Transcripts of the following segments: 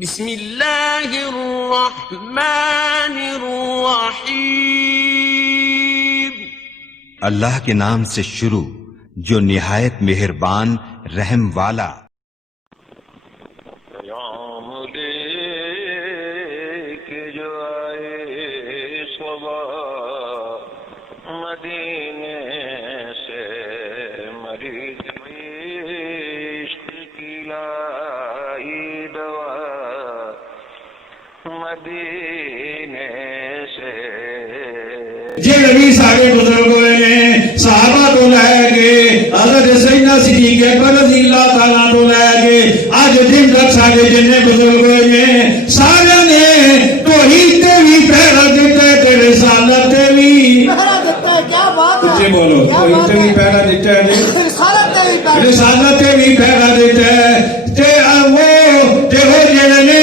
بسم اللہ الرحمن الرحیم۔ اللہ کے نام سے شروع جو نہایت مہربان رحم والا۔ پیام لے کے جو آئے صبح مدینے سے، مریض عشق کی لائی دوا مدینے سے۔ جی نبی سارے بزرگ ہوئے نے صحابہ تو لے کے حضرت سیدنا صدیق اکبر رضی اللہ تعالیٰ تو لے کے آج دن تک سارے جننے بزرگ ہوئے نے سارے نے توحید تے بھی پہرا دیتا ہے، تے رسالت تے بھی پہرا دیتا ہے۔ کیا بات ہے، جی بولو، توحید تے بھی پہرا دیتا ہے، رسالت تے بھی پہرا، رسالت تے بھی پہرا دیتا ہے۔ تے وہ ہو جڑے نے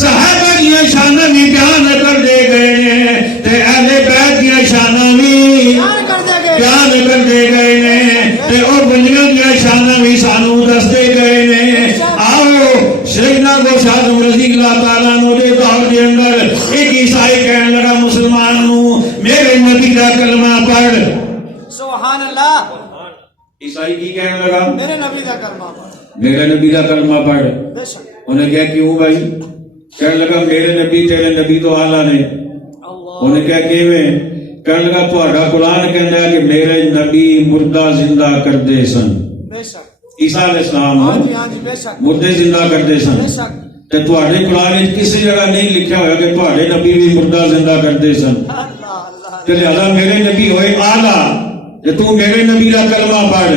صحابہ دیاں شاناں بھی بیان کر دے گئے نے، تے اہل بیت دیاں شاناں بھی بیان کر دے گئے نے، تے اور بندیاں دیاں شاناں بھی سانو دس دے گئے نے۔ آؤ سیدنا گوشاد رضی اللہ تعالیٰ عنہ دے دور دے اندر ایک عیسائی کہنے لگا مسلمان نو میرے نبی دا کلمہ پڑھ۔ سبحان اللہ۔ عیسائی کی کہنے لگا؟ میرے نبی دا کلمہ پڑھ، میرے نبی دا کلمہ پڑھ۔ بے شک۔ انہیں کہا کیوں بھائی؟ کہنے لگا میرے نبی تیرے نبی تو اعلیٰ نے۔ انہیں کہا کیویں؟ کہنے لگا تہاڈا قرآن کہندا ہے کہ میرے نبی مردہ زندہ کر دے سن۔ بے شک۔ عیسیٰ علیہ السلام ہاں جی بے شک، مردے زندہ کر دے سن۔ بے شک۔ تے تہاڈے قرآن وچ کسی جگہ نہیں لکھا ہوا کہ تہاڈے نبی بھی مردہ زندہ کر دے سن۔ اللہ اللہ۔ تے لہذا میرے نبی ہوئے اعلیٰ، تے تو میرے نبی کا کلمہ پڑھ۔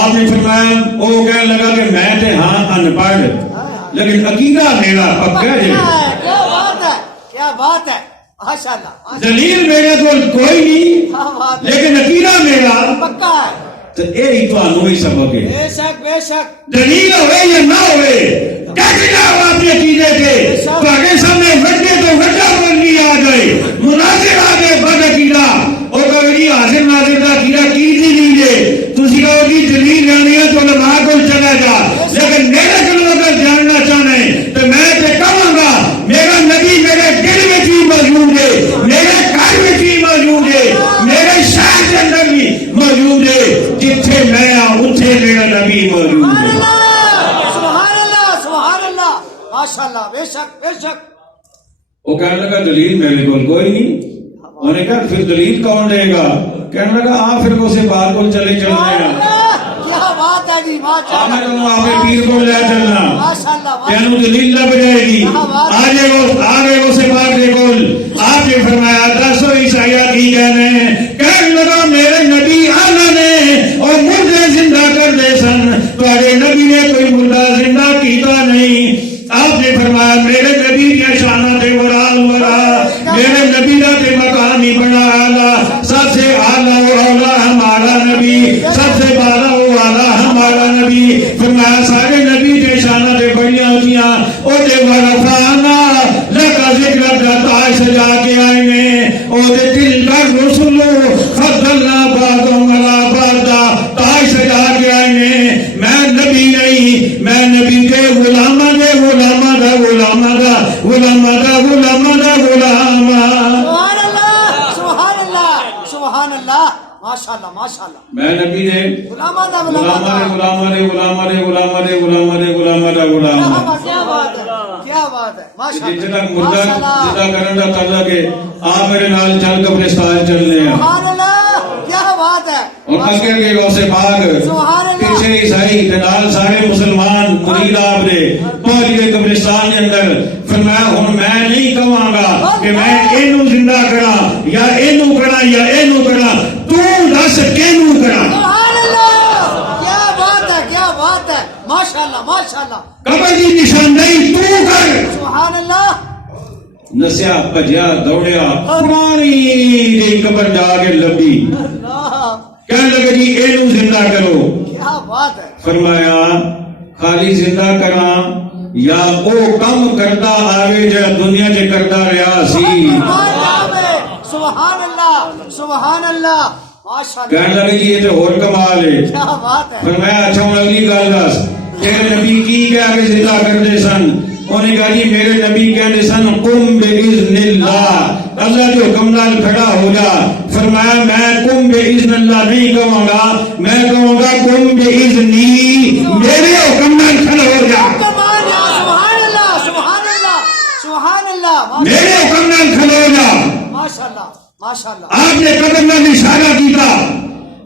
آپ نے فرمایا وہ کہنے لگا کہ میں تے ہاں ان پڑھ لیکن عقیدہ میرا پکا ہے۔ کیا بات ہے، کیا بات ہے، ماشاءاللہ۔ دلیل میرے کو کوئی نہیں لیکن عقیدہ میرا پکا ہے۔ تو یہی تمہیں ہی سبق ہے۔ بے شک بے شک۔ دلیل ہوئے یا نہ ہوئے ڈٹ جاؤ اپنے عقیدے سے۔ تمہارے سامنے وڈے تو وڈا بندی آ جائے، مناظر آ گئے بد عقیدہ، وہ کہے جی حاضر ناظر کا عقیدہ کی نہیں ہے، تسی کہو جی دلیل جانی ہے تو علماء کو چلے گا، لیکن میرے کو اگر جاننا چاہنے تو میں تے کہوں گا میرا نبی میرے دل میں بھی موجود ہے، میرے گھر میں بھی موجود ہے، میرے شہر کے اندر بھی موجود ہے، جتھے میں ہوں اتھے میرا نبی موجود ہے۔ سبحان اللہ سبحان اللہ ماشاءاللہ۔ بے شک بے شک۔ وہ کہنے لگا دلیل میرے کو کوئی نہیں۔ انہوں نے کہا پھر دلیل کون دے گا؟ کہنے لگا آپ پھر اسے بات کو چلے چلنے ہیں۔ کیا بات ہے جی، آپ پیر کو لے چلنا، ماشاءاللہ۔ تینوں دلیل لگ جائے گی۔ آگے وہ سے بات دے بول۔ آپ نے فرمایا دسو عیسائیہ کی کہنے؟ کہنے لگا میرے نبی اعلیٰ نے اور مردے زندہ کر دے سن، تمہارے نبی نے کوئی مردہ زندہ کیتا نہیں۔ آپ نے فرمایا میرے نبی کی شانہ تے ورال ورا، میرے نبی کا تے مقام ہی بڑا اعلیٰ، سب سے اعلیٰ و اولا ہمارا نبی، سب سے بالا و والا ہمارا نبی۔ فرمایا سارے نبی تے شانہ تے بڑیاں ہوتیاں، او تے ورفانا لکا ذکر دتا سجا کے آئے نے، او تے دل کر رسولو فضلنا بعضوں علی بعض تاج سجا کے آئے نے۔ میں نبی نہیں، میں نبی کے غلامہ دے غلامہ دا غلامہ دا غلامہ دا غلامہ دا غلامہ۔ سبحان اللہ سبحان اللہ سبحان اللہ ماشاءاللہ ماشاءاللہ۔ میں نبی دے غلامہ دا غلامہ دے غلامہ دے غلامہ دے غلامہ دے غلامہ دے غلامہ دا غلامہ۔ کیا بات ہے کیا بات ہے ماشاءاللہ۔ جتنا مردہ زندہ کرنے دا تعلق ہے، آپ میرے نال چل قبرستان چلنے ہیں۔ سبحان اللہ کیا بات ہے۔ اور اگے کے غوث پاک پیچھے عیسائی تے نال سارے مسلمان مرید آپ دے پہنچ گئے قبرستان کے اندر۔ فرمایا ہن میں نہیں کہاں گا کہ میں اینو زندہ کراں یا اینو کراں یا اینو کراں، تو دس کینو کراں۔ سبحان اللہ کیا بات ہے کیا بات ہے ماشاءاللہ ماشاءاللہ۔ قبر دی نشاندہی تو کر۔ سبحان اللہ۔ نسیا بھجیا دوڑیا پرانی دی قبر جا کے لبی، اللہ کہنے لگے جی اینو زندہ کرو۔ کیا بات ہے۔ فرمایا خالی زندہ کراں یا او کم کرتا آگے جا دنیا چ کرتا رہا سی۔ سبحان اللہ سبحان اللہ ماشاءاللہ۔ کہنے لگے جی یہ تو اور کمال ہے۔ کیا بات ہے۔ فرمایا اچھا ہوں اگلی گل دس، تیرے نبی کی کہ آگے زندہ کرتے سن؟ انہوں نے کہا جی میرے نبی کہنے سن قم باذن اللہ، اللہ کے حکم نال کھڑا ہو جا. فرمایا میں قم باذن اللہ نہیں کہوں گا، میں کہوں گا قم باذنی، میرے حکم نال کھڑا ہو جا، سبحان اللہ سبحان اللہ سبحان اللہ. میرے حکم نال کھڑا ہو جا. ماشاء اللہ ماشاء اللہ. آپ نے قدم نال اشارہ کیا،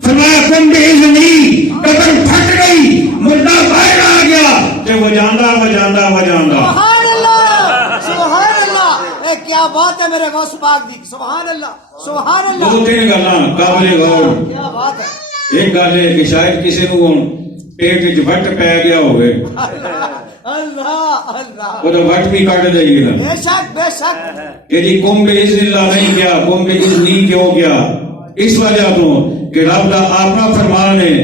فرمایا قم باذنی، قدم پھٹ گئی، مردہ باہر آ گیا کہ وجاندہ وجاندہ وجاندہ. سبحان اللہ سبحان اللہ. اے کیا بات ہے میرے غوث پاک دی. سبحان اللہ سبحان اللہ. دو تین گلاں قابل غور. کیا بات ہے. ایک گل ہے کہ شاید کسی کو پیٹ وچ وٹ پی گیا ہوئے، اللہ اللہ. وہ تو وٹ بھی کٹ دے گا بے شک بے شک. کہ جی قم باذن اللہ نہیں کیا، قم باذنی کیوں کیا؟ اس وجہ تو کہ رب کا اپنا فرمان ہے.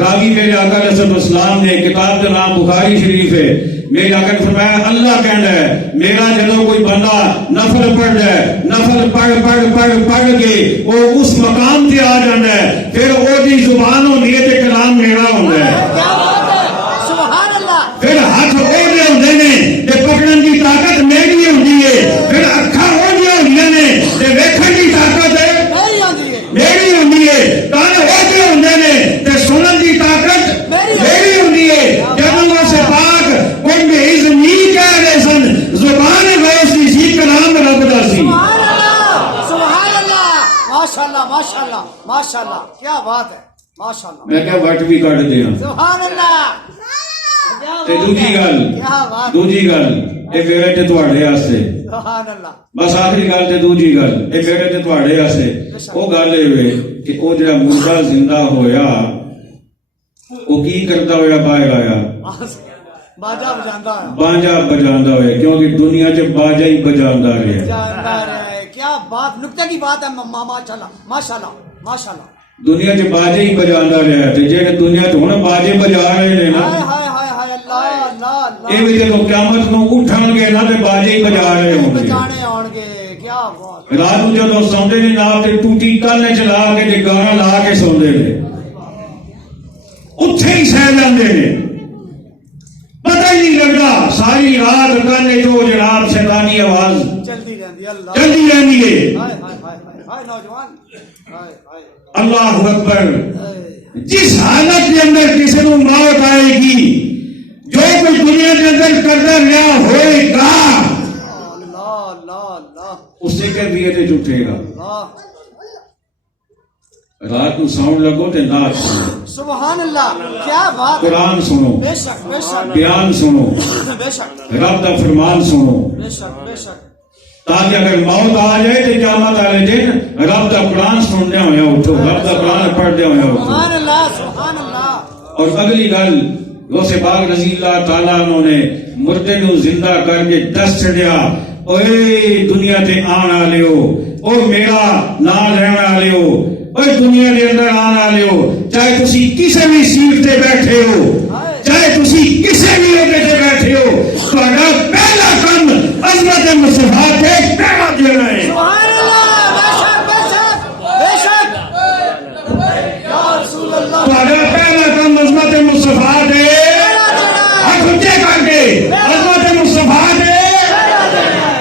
راوی میرے آقا علیہ السلام نے، کتاب کا نام بخاری شریف ہے، میرے آقا نے فرمایا اللہ کہنا ہے میرا جدو کوئی بندہ نفل پڑھ جائے، نفل پڑھ پڑھ پڑھ پڑھ کے وہ اس مقام سے آ جانا ہے، پھر وہ دی زبان و نیت کلام میرا ہوتا ہے. کیا بات ہے. سبحان اللہ. پھر ہاتھ وہ دے ہوندے نے تے پکڑن دی طاقت میری ہوندی ہے، پھر اکھاں وہ دی ہوندیاں نے تے ویکھن دی طاقت میری ہوندی ہے. میری ہوندی ہے، کان وہ دی ہوندے نے تے سنن دی طاقت میری ہوندی ہے. جدوں وہ سے پاک کوئی باذنی کہہ رہے سن، زبان غوث دی سی، کلام رب دا سی. سبحان اللہ سبحان اللہ. ماشاء اللہ ماشاء اللہ ماشاء اللہ. کیا بات ہے. ماشاء اللہ. میں کہ وٹ بھی کٹ دیاں. سبحان اللہ. تے دوجی گل، کیا بات. دوجی گل اے میرے تے تواڈے واسطے، سبحان اللہ. بس آخری گل تے دوجی گل اے میرے تے تواڈے واسطے. وہ گل اے کہ وہ جڑا مردہ زندہ ہویا وہ کی کرتا ہویا باہر آیا؟ باجا بجاندا ہے. باجا بجاندا ہویا، کیونکہ دنیا چ باجا ہی بجاندا رہا. جاندا ہے. کیا بات. نکتے کی بات ہے. ماشاء اللہ ماشاء اللہ ماشاء اللہ. دنیا چ باجے ہی بجاندا رہا تے جڑے دنیا چ ہن باجے بجا رہے نے نا، ہائے ہائے ہائے ہائے. اللہ اللہ اللہ. اے وی جدوں قیامت نو اٹھن گے نا تے باجے ہی بجا رہے ہوں گے. بچانے آن گے. کیا بات. رات نو جدوں سوندے نے نال تے ٹوٹی کانے چلا کے تے گانا لا کے سوندے نے، اتھے ہی سہ جاندے نے، پتہ ہی نہیں لگدا. ساری رات کانے جو جناب شیطانی آواز جلدی رہندی. اللہ چلدی رہندی ہے. ہائے ہائے ہائے ہائے نوجوان. ہائے ہائے اللہ اکبر. ہائے. جس حالت کے اندر کسی کو موت آئے گی، جو کچھ دنیا کے اندر کرتا رہا ہوئے گا، اللہ اللہ اللہ اس سے کیفیت اٹھے گا. اللہ. رات کو ساؤنڈ لگو تے نعت سنو، سبحان اللہ. کیا بات. قرآن سنو، بے شک بے شک بیان سنو، بے شک رب کا فرمان سنو، بے شک بے شک. تاکہ اگر موت آ جائے تو قیامت والے دن رب کا قرآن سننے ہویا اٹھو، رب کا قرآن پڑھنے ہویا اٹھو. سبحان اللہ سبحان اللہ. اور اگلی گل غوث پاک رضی اللہ تعالیٰ انہوں نے مردے نو زندہ کر کے دس چڑیا، اوے دنیا تے آن والے ہو، او میرا نام رہن والے ہو، اوے دنیا دے اندر آن والے ہو، چاہے تسی کسے بھی سیٹ تے بیٹھے ہو، چاہے تسی کسے بھی عہدے تے بیٹھے ہو، تہاڈا پہلا کام عظمت مصطفیٰ تے پہلا دینا ہے. سبحان اللہ. بے شک بے شک بے شک. یا رسول اللہ. تہاڈا پہلا کام عظمت مصطفیٰ تے ہاتھ اونچے کر کے عظمت مصطفیٰ تے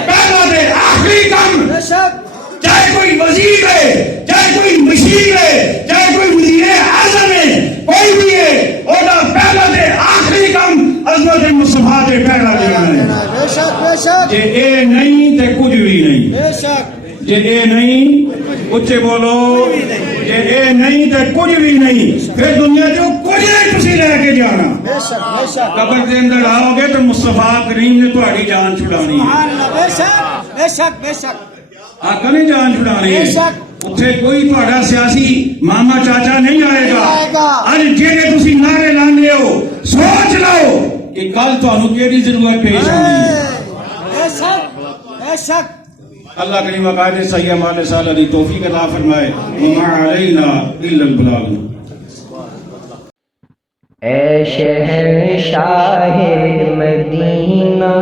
پہلا تے آخری کام. بے شک. چاہے کوئی وزیر ہے، چاہے کوئی مشیر ہے، چاہے کوئی وزیر اعظم ہے، کوئی بھی ہے، اوہ پہلا تے آخری کام عظمت مصطفیٰ تے پہلا دینا ہے. بے شک بے شک جے اے نہیں تے کچھ بھی نہیں. بے شک. جے اے نہیں، اچھے بولو، جے اے نہیں تے کچھ بھی نہیں، پھر دنیا جو کچھ نہیں تسی لے کے جانا. بے شک بے شک. قبر دے اندر آؤ گے تو مصطفیٰ کریم نے تہاڈی جان چھڑانی ہے. سبحان اللہ. بے شک بے شک بے شک. آقا نے جان چھڑانی ہے. بے شک. اتھے کوئی تہاڈا سیاسی ماما چاچا نہیں آئے آئے گا. گا. اج جڑے تسی نعرے لاندے ہو، سوچ لو کہ کل تانوں کیڑی ضرورت پیش آنی ہے. بے شک بے شک. اللہ کریم قائد صحیح مال صالح دی توفیق عطا فرمائے. وما علینا الا البلاغ. اے شہنشاہ مدینہ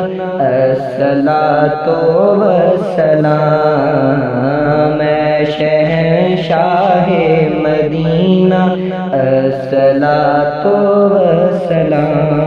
الصلاۃ والسلام، اے شہنشاہ مدینہ الصلاۃ والسلام.